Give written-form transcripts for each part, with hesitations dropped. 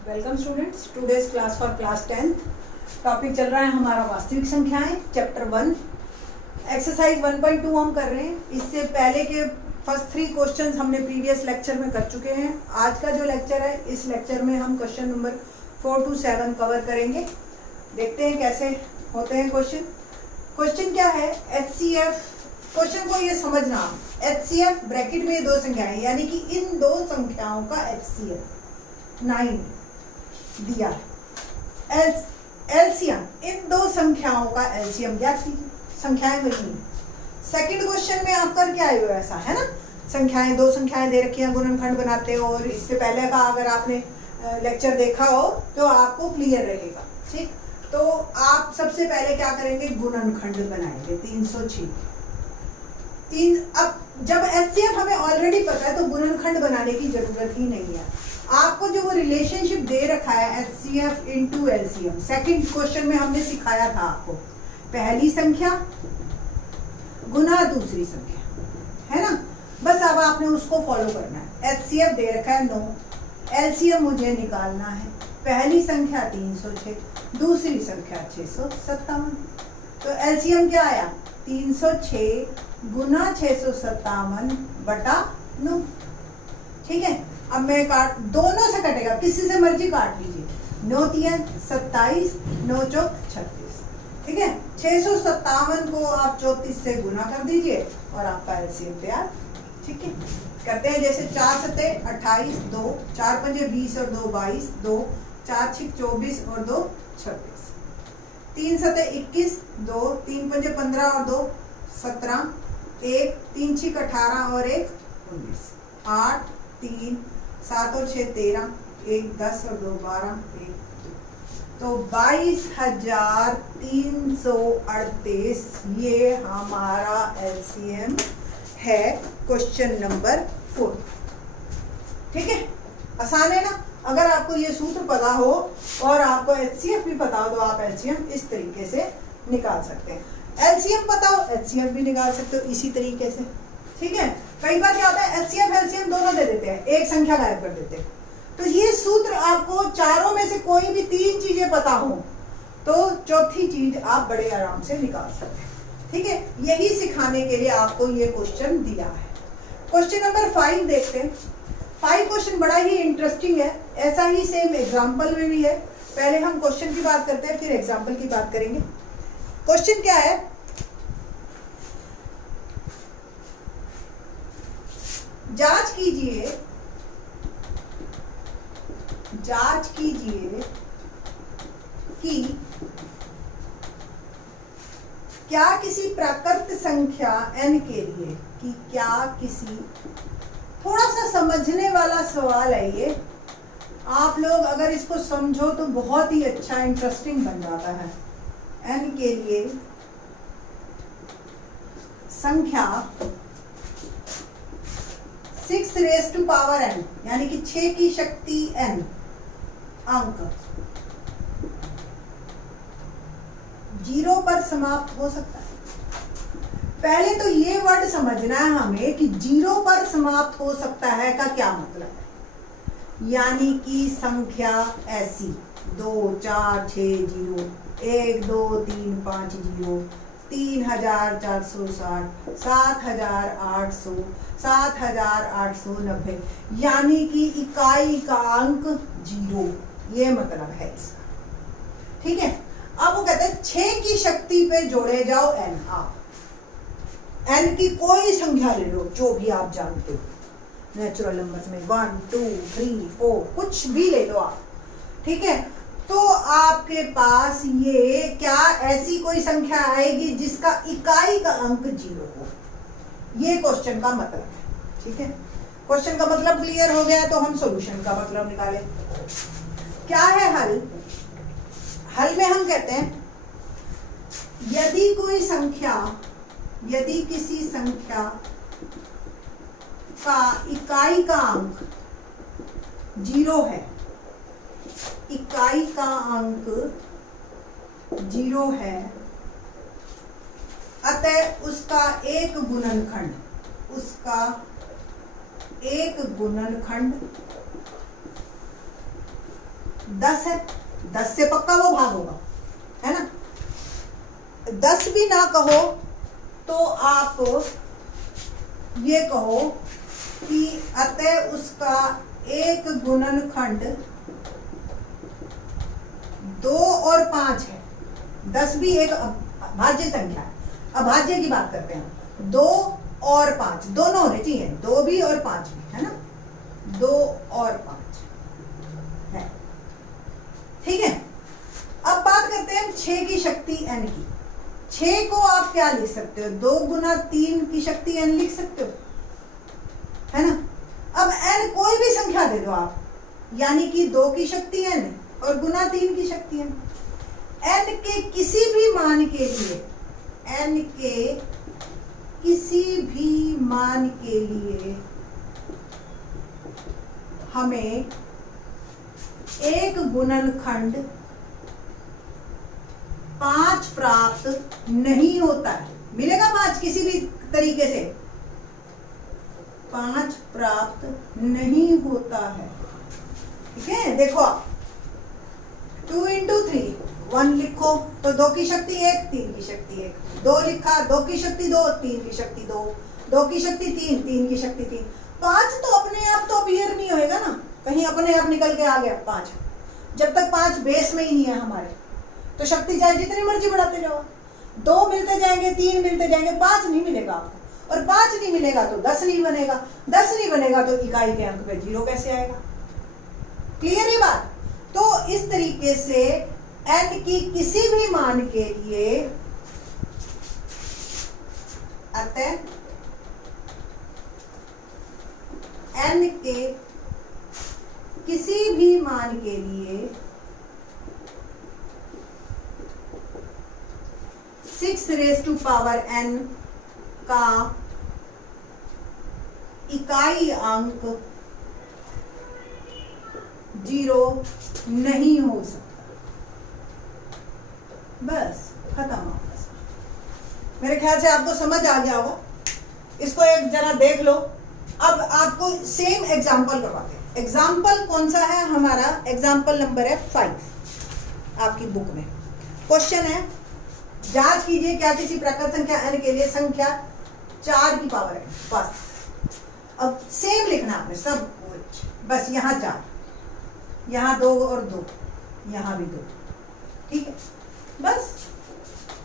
Welcome students, today's class for class 10। Topic चल रहा है हमारा वास्तविक संख्याएं, चैप्टर 1, एक्सरसाइज 1.2 हम कर रहे हैं। इससे पहले के फर्स्ट 3 क्वेश्चंस हमने प्रीवियस लेक्चर में कर चुके हैं। आज का जो लेक्चर है, इस लेक्चर में हम क्वेश्चन नंबर 4 to 7 कवर करेंगे। देखते हैं कैसे होते हैं क्वेश्चन। क्वेश्चन क्या है? HCF। क्वेश्चन को ये समझना, HCF ब्रैकेट में ये दो संख्याएं, यानी कि इन दो संख्याओं का HCF 9 दिया। एलसीएम, इन दो संख्याओं का एलसीएम ज्ञात कीजिए। संख्याएं वही। सेकंड क्वेश्चन में आपका क्या है, ऐसा है ना, संख्याएं, दो संख्याएं दे रखी हैं, गुणनखंड बनाते हो। और इससे पहले का अगर आपने लेक्चर देखा हो तो आपको क्लियर रहेगा। ठीक, तो आप सबसे पहले क्या करेंगे, गुणनखंड बनाएंगे 306। अब जब एचसीएफ हमें ऑलरेडी पता है तो गुणनखंड बनाने की जरूरत ही नहीं है। आपको जो वो रिलेशनशिप दे रखा है HCF into LCM, second question में हमने सिखाया था आपको, पहली संख्या गुना दूसरी संख्या, है ना। बस अब आपने उसको फॉलो करना है। HCF दे रखा है 9, एलसीएम मुझे निकालना है। पहली संख्या 306, दूसरी संख्या 657। तो एलसीएम क्या आया, 306 गुना 657 बटा 9। ठीक है, अब मैं काट, दोनों से कटेगा, किसी से मर्जी काट लीजिए। 9 3 27, 9 4 36। ठीक है, 657 को आप 34 से गुना कर दीजिए और आपका एलसीएम तैयार। ठीक है, करते हैं जैसे 4 7 28, 2 4 5 20 और 2 22, 2 4 6 24 और 2 26, 3 7 21, 2 3 5 15 और 2 17, 1 3 6 18 और 1 19, 8 3 7 और 6 13, 1 10 और 2 12, 1 2, तो 22,338 ये हमारा एलसीएम है क्वेश्चन नंबर 4। ठीक है, आसान है ना। अगर आपको ये सूत्र पता हो और आपको HCF भी पता हो तो आप एलसीएम इस तरीके से निकाल सकते हैं। एलसीएम पता हो, HCF भी निकाल सकते हो इसी तरीके से। ठीक है, कई बार क्या होता है, HCF एलसीएम दोनों दे देते हैं, एक संख्या गायब कर देते हैं। तो ये सूत्र आपको चारों में से कोई भी 3 चीजें पता हो तो चौथी चीज आप बड़े आराम से निकाल सकते हैं। ठीक है, यही सिखाने के लिए आपको ये क्वेश्चन दिया है। क्वेश्चन नंबर 5 देखते हैं। 5 क्वेश्चन बड़ा ही इंटरेस्टिंग है, ऐसा ही सेम एग्जाम्पल में भी है। पहले हम क्वेश्चन की बात करते हैं, फिर एग्जाम्पल की बात करेंगे। क्वेश्चन क्या है, जांच कीजिए कि क्या किसी प्राकृत संख्या n के लिए, कि क्या किसी, थोड़ा सा समझने वाला सवाल है ये। आप लोग अगर इसको समझो तो बहुत ही अच्छा इंटरेस्टिंग बन जाता है। n के लिए संख्या 6 raised to power n, यानी कि 6 की शक्ति n अंक 0 पर समाप्त हो सकता है। पहले तो ये वर्ड समझना है हमें कि 0 पर समाप्त हो सकता है का क्या मतलब है। यानी कि संख्या ऐसी 2 4 6 0, 1 2 3 5 0, 3460, 7800, 7890, यानी कि इकाई का अंक 0, ये मतलब है इसका। ठीक है, अब वो कहते हैं 6 की शक्ति पे जोड़े जाओ n। आप n की कोई संख्या ले लो जो भी आप जानते हो, नेचुरल नंबर्स में 1 2 3 4 कुछ भी ले लो आप। ठीक है, तो आपके पास ये क्या ऐसी कोई संख्या आएगी जिसका इकाई का अंक 0 हो। ये क्वेश्चन का मतलब है। ठीक है, क्वेश्चन का मतलब क्लियर हो गया, तो हम सॉल्यूशन का मतलब निकालें। क्या है हल? हल में हम कहते हैं यदि किसी संख्या का इकाई का अंक 0 है, इकाई का अंक 0 है, अतः उसका एक गुणनखंड 10 है, 10 से पक्का वो भाग होगा, है ना। 10 भी ना कहो तो आप ये कहो कि अतः उसका एक गुणनखंड 2 और 5 है। 10 भी एक अभाज्य संख्या है, अभाज्य की बात करते हैं। 2 और 5 दोनों होने चाहिए, 2 भी और 5 भी, है ना। 2 और 5 है, ठीक है। अब बात करते हैं 6 की शक्ति n की। 6 को आप क्या लिख सकते हो, 2 गुना 3 की शक्ति n लिख सकते हो, है ना। अब n कोई भी संख्या दे दो आप, यानी कि 2 की शक्ति n और गुना 3 की शक्ति n। n के किसी भी मान के लिए, n के किसी भी मान के लिए हमें एक गुणनखंड 5 प्राप्त नहीं होता है। मिलेगा 5 किसी भी तरीके से, 5 प्राप्त नहीं होता है, ठीक है। देखो 2 into 3 1 लिखो तो 2 की शक्ति 1, 3 की शक्ति 1, 2 लिखा, 2 की शक्ति 2, 3 की शक्ति 2, 2 की शक्ति 3, 3 की शक्ति 3। 5 तो अपने आप तो अपीयर नहीं होएगा ना, कहीं अपने आप निकल के आ गया 5। जब तक 5 बेस में ही नहीं है हमारे, तो शक्ति चाहे जितनी मर्जी बढ़ाते जाओ, 2 मिलते जाएंगे, 3 मिलते जाएंगे, 5 नहीं मिलेगा आपको। और 5 नहीं मिलेगा तो 10 नहीं बनेगा, 10 नहीं बनेगा तो इकाई के अंक पे 0 कैसे आएगा। क्लियर ये बात। तो इस तरीके से n की किसी भी मान के लिए, अतः n के किसी भी मान के लिए 6 raised to power n का इकाई अंक 0 नहीं हो सकता। बस खत्म हो गया। मेरे ख्याल से आपको समझ आ गया होगा। इसको एक जरा देख लो। अब आपको सेम एग्जाम्पल करवाते हैं। एग्जाम्पल कौन सा है हमारा? एग्जाम्पल नंबर है 5 आपकी बुक में। क्वेश्चन है, जांच कीजिए क्या किसी प्राकृत संख्या n के लिए संख्या 4 की पावर है। बस अब सेम लिखना आपने सब कुछ, बस यहाँ 4, यहाँ 2 और 2, यहाँ भी 2, ठीक है। बस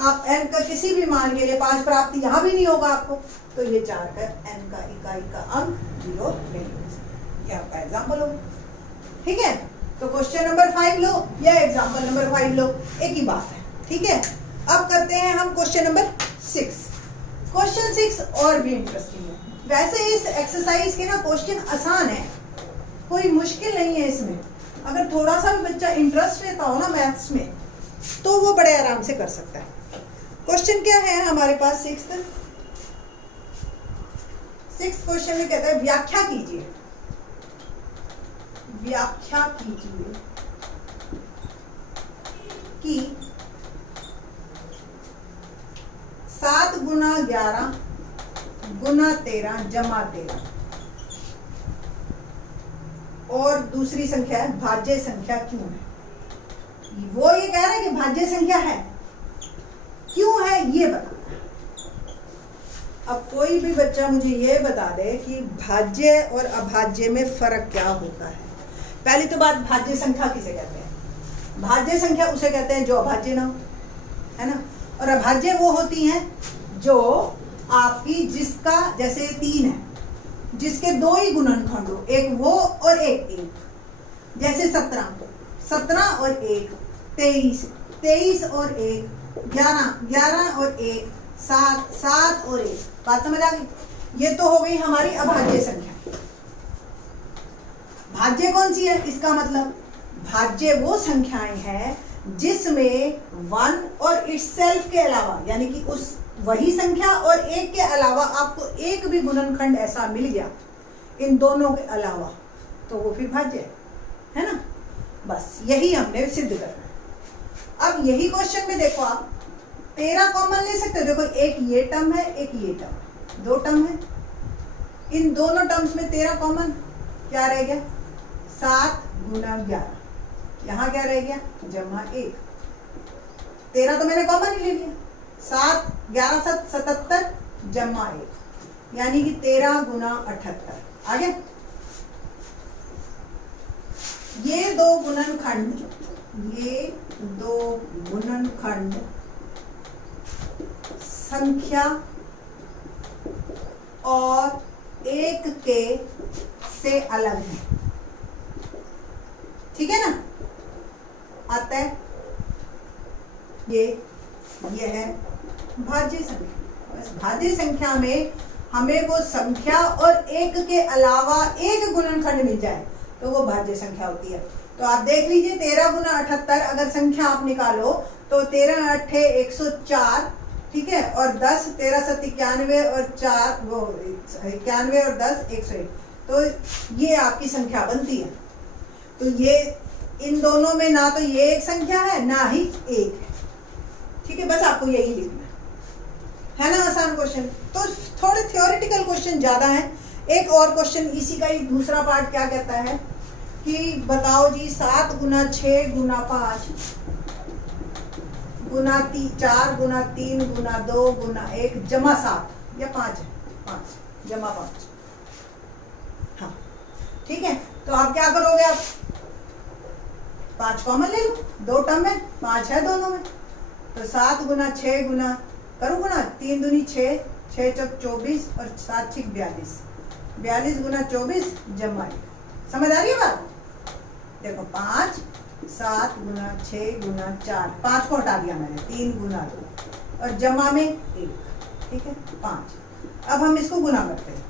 आप n का किसी भी मान के लिए 5 प्राप्त यहाँ भी नहीं होगा आपको, तो ये 4 का n का इकाई का अंक 0 नहीं हो सकता। ये आपका एग्जाम्पल होगा, ठीक है। तो क्वेश्चन नंबर 5 लो या एग्जाम्पल नंबर 5 लो, एक ही बात है, ठीक है। अब करते हैं हम क्वेश्चन नंबर 6। क्वेश्चन 6 और भी इंटरेस्टिंग है। वैसे इस एक्सरसाइज के ना क्वेश्चन आसान है, कोई मुश्किल नहीं है इसमें। अगर थोड़ा सा भी बच्चा इंटरेस्ट लेता हो ना मैथ्स में, तो वो बड़े आराम से कर सकता है। क्वेश्चन क्या है हमारे पास? 6th क्वेश्चन में कहता है व्याख्या कीजिए, व्याख्या कीजिए कि 7 गुना 11 गुना 13 जमा 13 और दूसरी संख्या है भाज्य संख्या क्यों है। वो ये कह रहा है कि भाज्य संख्या है, क्यों है ये बता। अब कोई भी बच्चा मुझे ये बता दे कि भाज्य और अभाज्य में फर्क क्या होता है। पहली तो बात, भाज्य संख्या किसे कहते हैं? भाज्य संख्या उसे कहते हैं जो अभाज्य ना हो, है ना। और अभाज्य वो होती हैं जो आपकी, जिसका जैसे 3 है, जिसके 2 ही गुणनखंड हो, एक वो और एक। जैसे 17 और 1 23 और 1 11 और 1 7 और 1। बात समझ आ गई? ये तो हो गई हमारी अभाज्य संख्या। भाज्य कौन सी है? इसका मतलब भाज्य वो संख्याएं हैं जिसमें 1 और इटसेल्फ के अलावा, यानी कि उस वही संख्या और 1 के अलावा आपको एक भी गुणनखंड ऐसा मिल गया इन दोनों के अलावा, तो वो फिर भाज्य है ना। बस यही हमने सिद्ध करना है। अब यही क्वेश्चन में देखो, आप 13 कॉमन ले सकते हो। देखो एक ये टर्म है, एक ये टर्म है, 2 टर्म है। इन दोनों टर्म्स में 13 कॉमन, क्या रह गया? 7 गुना 11, यहाँ क्या रह गया, जमा 1। 13 तो मैंने कॉमन ही ले लिया, 7 11 7 77 जमा 1, यानी कि 13 गुना 78 आ गया। ये दो गुणनखंड संख्या और एक के से अलग है, ठीक है ना। अतः ये है भाज्य संख्या। बस भाज्य संख्या में हमें वो संख्या और एक के अलावा एक गुणनखंड मिल जाए तो वो भाज्य संख्या होती है। तो आप देख लीजिए 13 गुना 78 अगर संख्या आप निकालो तो 13 8 104, ठीक है, और 10 13 7 91 और 4 वो 91 और 10 101, तो ये आपकी संख्या बनती है। तो ये इन दोनों में ना तो ये एक संख्या है ना ही एक है, ठीक है, बस आपको यही लिखना है ना। आसान क्वेश्चन, तो थोड़े थ्योरेटिकल क्वेश्चन ज्यादा है। एक और क्वेश्चन इसी का ही दूसरा पार्ट क्या कहता है कि बताओ जी 7 गुना 6 गुना 5 गुना 4 गुना 3 गुना 2 गुना 1 जमा 7 या 5 है, 5 जमा 5, हाँ ठीक है। तो आप क्या करोगे, आप 5 कॉमन ले लो, 2 टर्म में 5 है दोनों में, तो 7 गुना 6 गुना करो गुना 3 दूनी 6 6 चौक 24 और 7 छिक 42, 42 गुना 24 जमा 1। समझ आ रही है बात। देखो 5 7 गुना 6 गुना 4, 5 को हटा दिया मैंने, 3 गुना 2 और जमा में 1, ठीक है 5। अब हम इसको गुना करते हैं,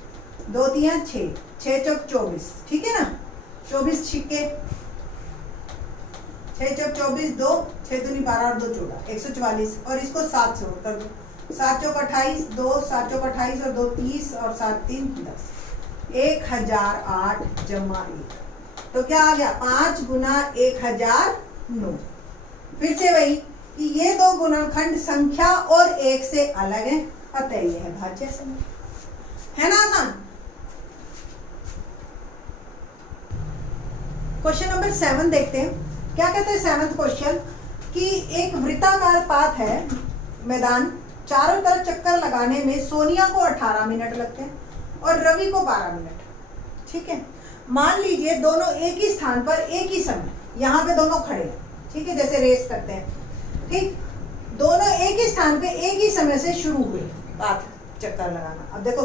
2 3 6 6 चौक 24, ठीक है ना, 24 छिक्के 6 चौक 24 2 6 दूनी 12 और 2 14 144, और इसको 7 से कर दो, 7 चौक 28 2 7 चौक 28 और 2 30 और 7 3 10, 1008 जमा 1। तो क्या आ गया 5 गुना 1009। फिर से वही कि ये दो गुणनखंड संख्या और एक से अलग है, अतः यह है भाज्य संख्या, है ना आसान। क्वेश्चन नंबर 7 देखते हैं क्या कहते हैं। 7th क्वेश्चन कि एक वृत्ताकार पाथ है मैदान, चारों तरफ चक्कर लगाने में सोनिया को 18 मिनट लगते हैं और रवि को 12 मिनट, ठीक है। मान लीजिए दोनों एक ही स्थान पर एक ही समय, यहाँ पे दोनों खड़े हैं, ठीक है, जैसे रेस करते हैं, ठीक, दोनों एक ही स्थान पे एक ही समय से शुरू हुए पाथ चक्कर लगाना। अब देखो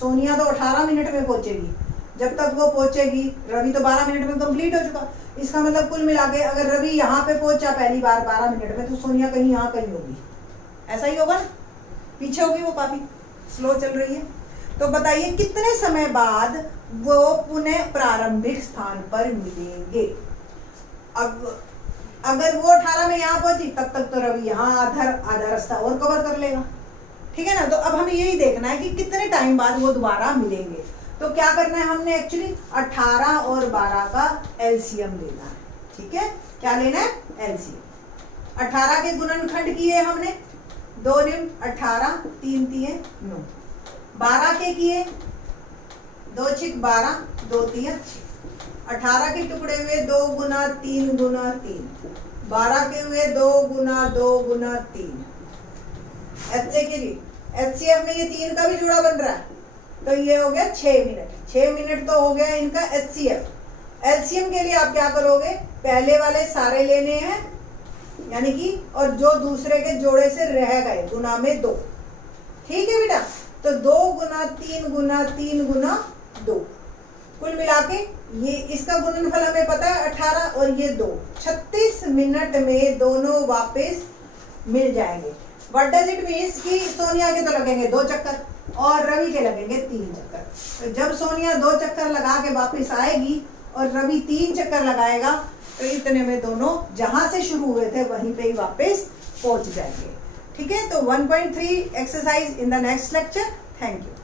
सोनिया तो 18 मिनट में पहुंचेगी, जब तक वो पहुंचेगी रवि तो 12 मिनट में कंप्लीट हो चुका। इसका मतलब कुल मिला के अगर रवि यहाँ पे पहुंचा पहली बार 12 मिनट में, तो सोनिया कहीं यहाँ कहीं होगी, ऐसा ही होगा ना, पीछे होगी, वो काफी स्लो चल रही है। तो बताइए कितने समय बाद वो पुनः प्रारंभिक स्थान पर मिलेंगे। अब अगर वो 18 में यहाँ पहुंची तब तक तो रवि यहाँ आधा रास्ता और कवर कर लेगा, ठीक है ना। तो अब हमें यही देखना है कि कितने टाइम बाद वो दोबारा मिलेंगे। तो क्या करना है हमने, एक्चुअली 18 और 12 का एलसीएम लेना है, ठीक है। क्या लेना है, एलसीएम। 18 के गुणनखंड किए हमने, 2 निम 18 3 3 9, 12 के किए 2 छिक 12 2 3 6, 18 के टुकड़े हुए 2 गुना 3 गुना 3, 12 के हुए 2 गुना 2 गुना 3। एचसीएफ में ये 3 का भी जुड़ा बन रहा है, तो ये हो गया 6 मिनट। 6 मिनट तो हो गया इनका एचसीएफ। एलसीएम के लिए आप क्या करोगे, पहले वाले सारे लेने हैं यानी कि, और जो दूसरे के जोड़े से रह गए गुना में 2, ठीक है बेटा। तो 2 गुना 3 गुना 3 गुना 2, कुल मिला के ये इसका गुणनफल हमें पता है 18 और ये 2, 36 मिनट में दोनों वापस मिल जाएंगे। व्हाट डज इट मीन्स कि सोनिया के तो लगेंगे 2 चक्कर और रवि के लगेंगे 3 चक्कर। तो जब सोनिया 2 चक्कर लगा के वापस आएगी और रवि 3 चक्कर लगाएगा, तो इतने में दोनों जहां से शुरू हुए थे वहीं पे ही वापस पहुंच जाएंगे, ठीक है। तो 1.3 exercise in the next lecture. Thank you.